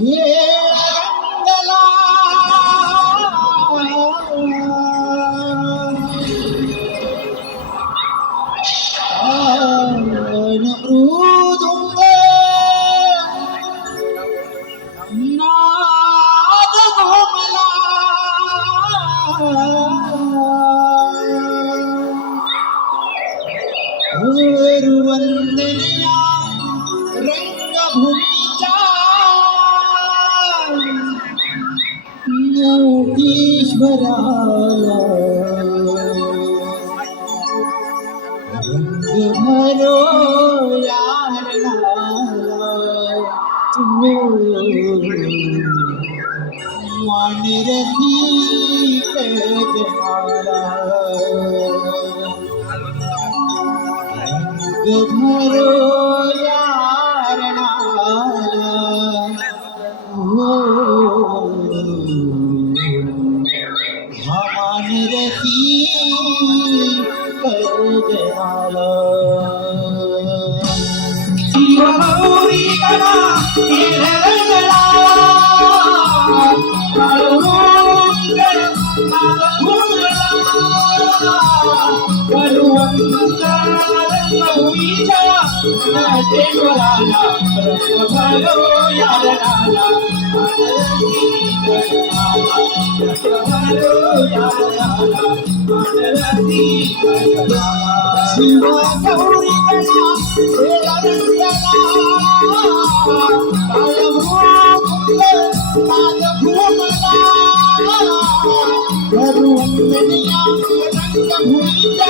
Yeah. नटीश्वराला रंग भरो यार मान रही जमाला रंग भरो Yeah. mahuita na te kala na mahalo ya na na mahalo ya na na mahalo ya na na mahalo ya na na mahalo ya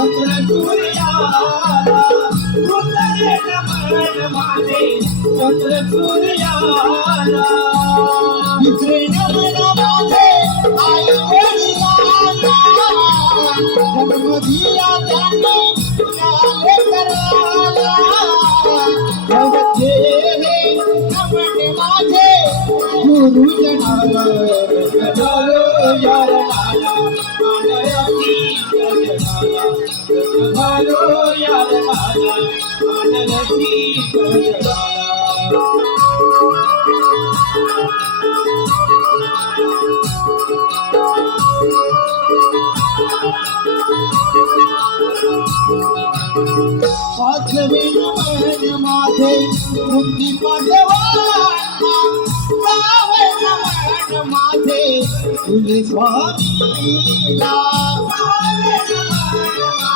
उतर सूर्या उतर नमन माने उतर सूर्या उतर नमन माने आयो मरिया जब मदिया जाने काले कराला जब तेरे नमन माने गुरु जनाला जनालो यार लाला मानया की जनाला મારો યાર મારા મન નથી કરવાના પાછવીનું માથે બુદ્ધિ પડવા માથે સ્વામી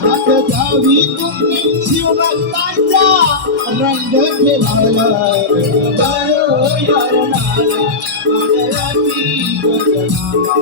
হাতে যাবি তুমি শিবনা তাইতা রঙ্গ খেলালা দায়ো ইয়ার নালা মনরাতি গজনালা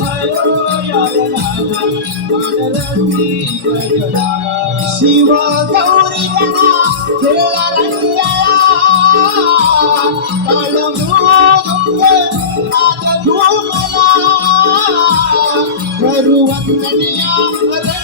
দায়ো ইয়ার নালা মনরাতি গজনালা শিবা গৌরী গনা খেলা রঙ্গলা কালমু নাদ ঝুমলা ঘরু অন্তনিয়া